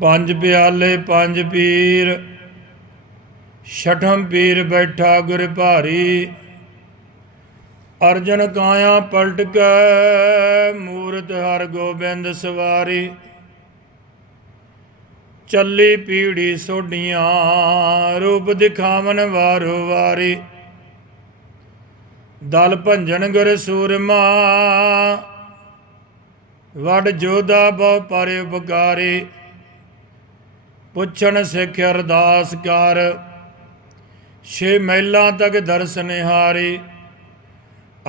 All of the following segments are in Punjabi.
ਪੰਜ ਪਿਆਲੇ, ਪੰਜ ਪੀਰ, ਛਠਮ ਪੀਰ ਬੈਠਾ ਗੁਰ ਭਾਰੀ। ਅਰਜਨ ਕਾਇਆ ਪਲਟ ਕੇ ਮੂਰਤ ਹਰ ਗੋਬਿੰਦ ਸਵਾਰੀ। ਚੱਲੀ ਪੀੜੀ ਸੋਡੀਆਂ ਰੂਪ ਦਿਖਾਵਨ ਵਾਰੋ ਵਾਰੀ। ਦਲ ਭੰਜਨ ਗੁਰ ਸੂਰਮਾ, ਵਡ ਜੋਦਾ ਬਹੁ ਪਰ ਉਪਕਾਰੀ ਪੁੱਛਣ ਸਿੱਖ ਅਰਦਾਸ ਕਰ। ਛੇ ਮਹਿਲਾਂ ਤੱਕ ਦਰਸ ਨਿਹਾਰੀ।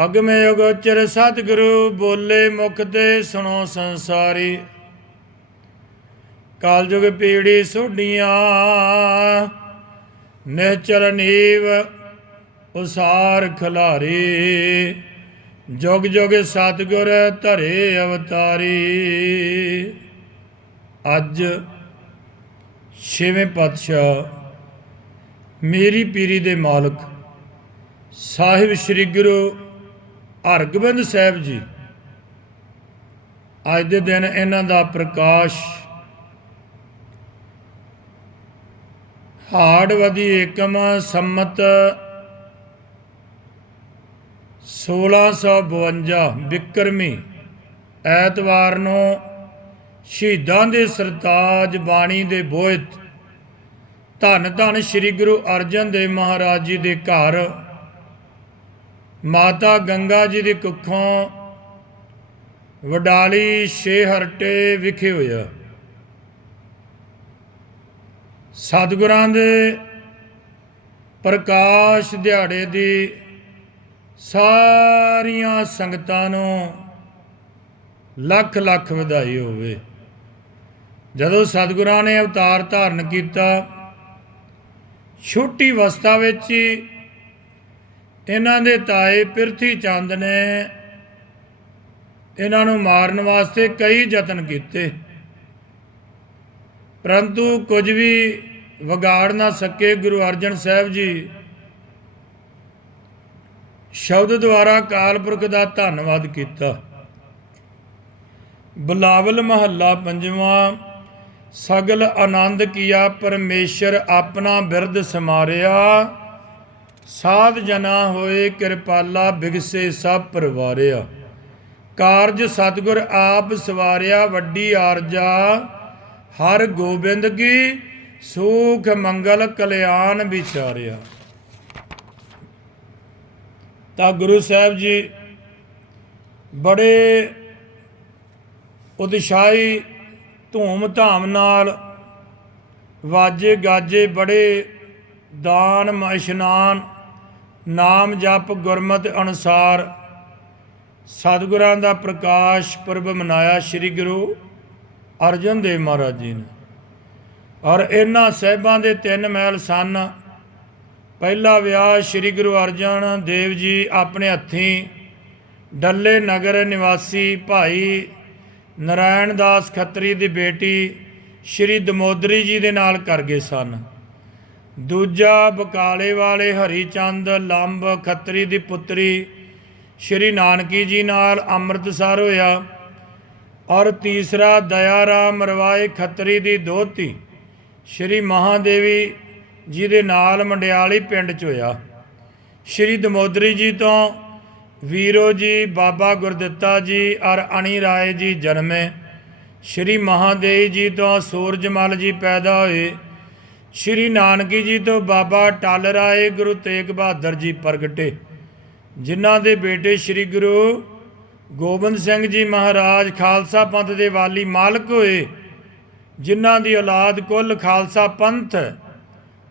ਅਗਮੇ ਅਗੋਚਰ ਸਤਿਗੁਰੂ ਬੋਲੇ ਮੁਖ ਤੇ ਸੁਣੋ ਸੰਸਾਰੀ। ਕਾਲਯੁਗ ਪੀੜੀ ਸੁਡੀਆਂ ਨਿਹਚਲ ਨੀਵ ਉਸਾਰ ਖਲਾਰੀ। ਜੁਗ ਜੁਗ ਸਤਿਗੁਰ ਧਰੇ ਅਵਤਾਰੀ। ਅੱਜ ਛੇਵੇਂ ਪਾਤਸ਼ਾਹ, ਮੇਰੀ ਪੀਰੀ ਦੇ ਮਾਲਕ, ਸਾਹਿਬ ਸ੍ਰੀ ਗੁਰੂ ਹਰਗੋਬਿੰਦ ਸਾਹਿਬ ਜੀ। ਅੱਜ ਦੇ ਦਿਨ ਇਹਨਾਂ ਦਾ ਪ੍ਰਕਾਸ਼ ਹਾੜਵਦੀ ਏਕਮ ਸੰਮਤ 1652 ਬਿਕਰਮੀ ਐਤਵਾਰ ਨੂੰ ਸ਼ਹੀਦਾਂ ਦੇ ਸਰਤਾਜ ਬਾਣੀ ਦੇ ਬੋਹਿਤ ਧੰਨ ਧੰਨ ਸ੍ਰੀ ਗੁਰੂ ਅਰਜਨ ਦੇਵ ਮਹਾਰਾਜ ਜੀ ਦੇ ਘਰ, ਮਾਤਾ ਗੰਗਾ ਜੀ ਦੀ ਕੁੱਖੋਂ ਵਡਾਲੀ ਛੇਹਰਟੇ ਵਿਖੇ ਹੋਇਆ। ਸਤਿਗੁਰਾਂ ਦੇ ਪ੍ਰਕਾਸ਼ ਦਿਹਾੜੇ ਦੀ ਸਾਰੀਆਂ ਸੰਗਤਾਂ ਨੂੰ ਲੱਖ ਲੱਖ ਵਧਾਈ ਹੋਵੇ। ਜਦੋਂ ਸਤਿਗੁਰਾਂ ਨੇ ਅਵਤਾਰ ਧਾਰਨ ਕੀਤਾ, ਛੋਟੀ ਅਵਸਥਾ ਵਿੱਚ ਹੀ ਇਹਨਾਂ ਦੇ ਤਾਏ ਪਿਰਥੀ ਚੰਦ ਨੇ ਇਹਨਾਂ ਨੂੰ ਮਾਰਨ ਵਾਸਤੇ ਕਈ ਯਤਨ ਕੀਤੇ। ਪਰੰਤੂ ਕੁਝ ਵੀ ਵਿਗਾੜ ਨਾ ਸਕੇ ਗੁਰੂ ਅਰਜਨ ਸਾਹਿਬ ਜੀ। ਸ਼ਬਦ ਦੁਆਰਾ ਕਾਲ ਪੁਰਖ ਦਾ ਧੰਨਵਾਦ ਕੀਤਾ। ਬਲਾਵਲ ਮਹੱਲਾ ਪੰਜਵਾਂ ਸਗਲ ਆਨੰਦ ਕੀਆ ਪਰਮੇਸ਼ਰ ਆਪਣਾ ਬਿਰਧ ਸਮਾਰਿਆ। ਸਾਧ ਜਨਾ ਹੋਏ ਕਿਰਪਾਲਾ ਬਿਗਸੇ ਸਭ ਪਰਵਾਰਿਆ। ਕਾਰਜ ਸਤਿਗੁਰ ਆਪ ਸਵਾਰਿਆ ਵੱਡੀ ਆਰਜਾ। ਹਰ ਗੋਬਿੰਦ ਕੀ ਸੁਖ ਮੰਗਲ ਕਲਿਆਣ ਵਿਚਾਰਿਆ। ਤਾਂ ਗੁਰੂ ਸਾਹਿਬ ਜੀ ਬੜੇ ਉਤਸ਼ਾਹੀ ਧੂਮ ਧਾਮ ਨਾਲ ਵਾਜੇ ਗਾਜੇ ਬੜੇ ਦਾਨ ਇਸ਼ਨਾਨ, ਨਾਮ ਜਪ ਗੁਰਮਤਿ ਅਨੁਸਾਰ ਸਤਿਗੁਰਾਂ ਦਾ ਪ੍ਰਕਾਸ਼ ਪੁਰਬ ਮਨਾਇਆ ਸ੍ਰੀ ਗੁਰੂ ਅਰਜਨ ਦੇਵ ਮਹਾਰਾਜ ਜੀ ਨੇ। ਔਰ ਇਹਨਾਂ ਸਹਿਬਾਂ ਦੇ ਤਿੰਨ ਮਹਿਲ ਸਨ। ਪਹਿਲਾ ਵਿਆਹ ਸ੍ਰੀ ਗੁਰੂ ਅਰਜਨ ਦੇਵ ਜੀ ਆਪਣੇ ਹੱਥੀਂ, ਡੱਲੇ ਨਗਰ ਨਿਵਾਸੀ ਭਾਈ ਨਰਾਇਣ ਦਾਸ ਖੱਤਰੀ ਦੀ ਬੇਟੀ ਸ੍ਰੀ ਦਮੋਦਰੀ ਜੀ ਦੇ ਨਾਲ ਕਰ ਗਏ ਸਨ। ਦੂਜਾ ਬਕਾਲੇ ਵਾਲੇ ਹਰੀ ਚੰਦ ਲੰਬ ਖੱਤਰੀ ਦੀ ਪੁੱਤਰੀ ਸ੍ਰੀ ਨਾਨਕੀ ਜੀ ਨਾਲ ਅੰਮ੍ਰਿਤਸਰ ਹੋਇਆ ਔਰ ਤੀਸਰਾ ਦਇਆ ਰਾਮ ਰਵਾਏ ਖੱਤਰੀ ਦੀ ਦੋਤੀ ਸ਼੍ਰੀ ਮਹਾਦੇਵੀ ਜੀ ਦੇ ਨਾਲ ਮੰਡਿਆਲੀ ਪਿੰਡ ਚ ਹੋਇਆ। ਸ਼੍ਰੀ ਦਮੋਦਰੀ ਜੀ ਤੋਂ ਵੀਰੋ ਜੀ, ਬਾਬਾ ਗੁਰਦਿੱਤਾ ਜੀ ਔਰ ਅਣੀ ਰਾਏ ਜੀ ਜਨਮੇ। ਸ਼੍ਰੀ ਮਹਾਦੇਵ ਜੀ ਤੋਂ ਸੂਰਜਮਲ ਜੀ ਪੈਦਾ ਹੋਏ। ਸ਼੍ਰੀ ਨਾਨਕੀ ਜੀ ਤੋਂ ਬਾਬਾ ਟਲ ਰਾਏ ਗੁਰੂ ਤੇਗ ਬਹਾਦਰ ਜੀ ਪ੍ਰਗਟੇ। ਜਿਨ੍ਹਾਂ ਦੇ ਬੇਟੇ ਸ਼੍ਰੀ ਗੁਰੂ ਗੋਬਿੰਦ ਸਿੰਘ ਜੀ ਮਹਾਰਾਜ ਖਾਲਸਾ ਪੰਥ ਦੇ ਵਾਲੀ ਮਾਲਕ ਹੋਏ। ਜਿਨ੍ਹਾਂ ਦੀ ਔਲਾਦ ਕੁੱਲ ਖਾਲਸਾ ਪੰਥ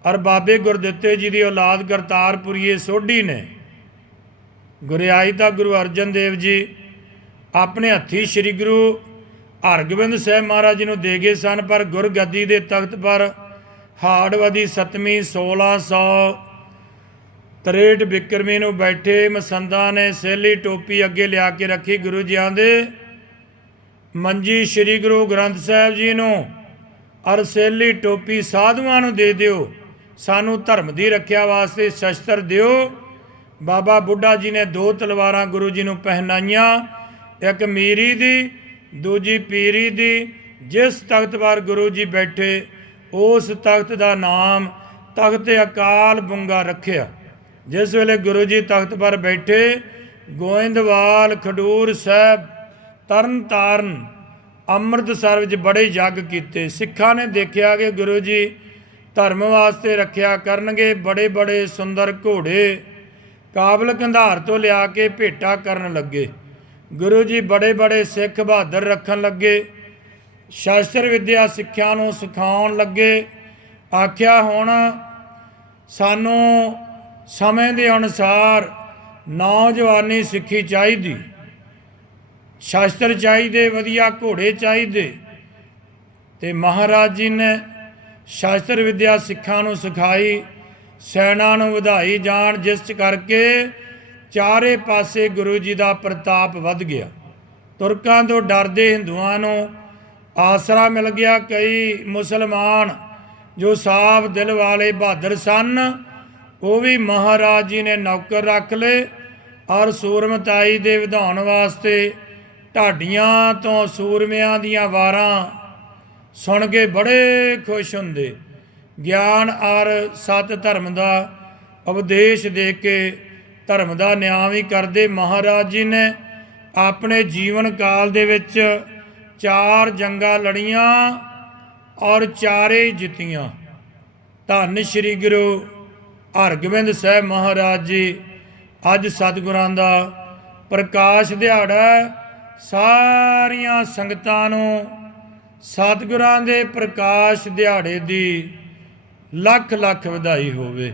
ਔਰ ਬਾਬੇ ਗੁਰਦਿੱਤੇ ਜੀ ਦੀ ਔਲਾਦ ਕਰਤਾਰਪੁਰੀਏ ਸੋਢੀ ਨੇ। ਗੁਰਿਆਈ ਤਾਂ ਗੁਰੂ ਅਰਜਨ ਦੇਵ ਜੀ ਆਪਣੇ ਹੱਥੀ ਸ੍ਰੀ ਗੁਰੂ ਹਰਗੋਬਿੰਦ ਸਾਹਿਬ ਮਹਾਰਾਜ ਜੀ ਨੂੰ ਦੇ ਗਏ ਸਨ, ਪਰ ਗੁਰਗੱਦੀ ਦੇ ਤਖਤ ਪਰ ਹਾੜਵਦੀ 7ਵੀਂ 1600 63 ਬਿਕਰਮੀ ਨੂੰ ਬੈਠੇ ਮਸੰਦਾਂ ਨੇ ਸੇਲੀ ਟੋਪੀ ਅੱਗੇ ਲਿਆ ਕੇ ਰੱਖੀ ਗੁਰੂ ਜੀਆਂ ਦੇ। ਮੰਜੀ ਸ੍ਰੀ ਗੁਰੂ ਗ੍ਰੰਥ ਸਾਹਿਬ ਜੀ ਨੂੰ ਅਰ ਸੇਲੀ ਟੋਪੀ ਸਾਧੂਆਂ ਨੂੰ ਦੇ ਦਿਓ, ਸਾਨੂੰ ਧਰਮ ਦੀ ਰੱਖਿਆ ਵਾਸਤੇ ਸ਼ਸਤਰ ਦਿਓ। ਬਾਬਾ ਬੁੱਢਾ ਜੀ ਨੇ ਦੋ ਤਲਵਾਰਾਂ ਗੁਰੂ ਜੀ ਨੂੰ ਪਹਿਨਾਈਆਂ, ਇੱਕ ਮੀਰੀ ਦੀ, ਦੂਜੀ ਪੀਰੀ ਦੀ। ਜਿਸ ਤਖਤ ਪਰ ਗੁਰੂ ਜੀ ਬੈਠੇ, ਉਸ ਤਖਤ ਦਾ ਨਾਮ ਤਖਤ ਅਕਾਲ ਬੁੰਗਾ ਰੱਖਿਆ। ਜਿਸ ਵੇਲੇ ਗੁਰੂ ਜੀ ਤਖਤ ਪਰ ਬੈਠੇ, ਗੋਇੰਦਵਾਲ ਖਡੂਰ ਸਾਹਿਬ ਤਰਨ ਤਾਰਨ ਅੰਮ੍ਰਿਤਸਰ ਵਿੱਚ ਬੜੇ ਯੱਗ ਕੀਤੇ। ਸਿੱਖਾਂ ਨੇ ਦੇਖਿਆ ਕਿ ਗੁਰੂ ਜੀ ਧਰਮ ਵਾਸਤੇ ਰੱਖਿਆ ਕਰਨਗੇ ਬੜੇ ਬੜੇ ਸੁੰਦਰ ਘੋੜੇ ਕਾਬਲ ਕੰਧਾਰ ਤੋਂ ਲਿਆ ਕੇ ਭੇਟਾ ਕਰਨ ਲੱਗੇ। ਗੁਰੂ ਜੀ ਬੜੇ ਬੜੇ ਸਿੱਖ ਬਹਾਦਰ ਰੱਖਣ ਲੱਗੇ। ਸ਼ਾਸਤਰ ਵਿਦਿਆ ਸਿੱਖਿਆ ਨੂੰ ਸਿਖਾਉਣ ਲੱਗੇ। ਆਖਿਆ, ਹੁਣ ਸਾਨੂੰ ਸਮੇਂ ਦੇ ਅਨੁਸਾਰ ਨੌਜਵਾਨੀ ਸਿੱਖੀ ਚਾਹੀਦੀ। ਸ਼ਾਸਤਰ ਚਾਹੀਦੇ, ਵਧੀਆ ਘੋੜੇ ਚਾਹੀਦੇ। ਤੇ ਮਹਾਰਾਜ ਜੀ ਨੇ ਸ਼ਾਸਤਰ ਵਿਦਿਆ ਸਿੱਖਾਂ ਨੂੰ ਸਿਖਾਈ। ਸੈਨਾ ਨੂੰ ਵਧਾਈ ਜਾਣ, ਜਿਸ ਕਰਕੇ ਚਾਰੇ ਪਾਸੇ ਗੁਰੂ ਜੀ ਦਾ ਪ੍ਰਤਾਪ ਵੱਧ ਗਿਆ। ਤੁਰਕਾਂ ਤੋਂ ਡਰਦੇ ਹਿੰਦੂਆਂ ਨੂੰ ਆਸਰਾ ਮਿਲ ਗਿਆ। ਕਈ ਮੁਸਲਮਾਨ ਜੋ ਸਾਫ਼ ਦਿਲ ਵਾਲੇ ਬਹਾਦਰ ਸਨ, ਉਹ ਵੀ ਮਹਾਰਾਜ ਜੀ ਨੇ ਨੌਕਰ ਰੱਖ ਲਏ ਔਰ ਸੂਰਮਤਾਈ ਦੇ ਵਧਾਉਣ ਵਾਸਤੇ ਢਾਡੀਆਂ ਤੋਂ ਸੂਰਮਿਆਂ ਦੀਆਂ ਵਾਰਾਂ ਸੁਣ ਕੇ ਬੜੇ ਖੁਸ਼ ਹੁੰਦੇ। ਗਿਆਨ ਔਰ ਸਤ ਧਰਮ ਦਾ ਉਪਦੇਸ਼ ਦੇ ਕੇ ਧਰਮ ਦਾ ਨਿਆਂ ਵੀ ਕਰਦੇ। ਮਹਾਰਾਜ ਜੀ ਨੇ ਆਪਣੇ ਜੀਵਨ ਕਾਲ ਦੇ ਵਿੱਚ ਚਾਰ ਜੰਗਾਂ ਲੜੀਆਂ ਔਰ ਚਾਰੇ ਜਿੱਤੀਆਂ। ਧੰਨ ਸ਼੍ਰੀ ਗੁਰੂ ਹਰਗੋਬਿੰਦ ਸਾਹਿਬ ਮਹਾਰਾਜ ਜੀ, ਅੱਜ ਸਤਿਗੁਰਾਂ ਦਾ ਪ੍ਰਕਾਸ਼ ਦਿਹਾੜਾ ਸਾਰੀਆਂ ਸੰਗਤਾਂ ਨੂੰ ਸਤਿਗੁਰਾਂ ਦੇ ਪ੍ਰਕਾਸ਼ ਦਿਹਾੜੇ ਦੀ ਲੱਖ ਲੱਖ ਵਧਾਈ ਹੋਵੇ।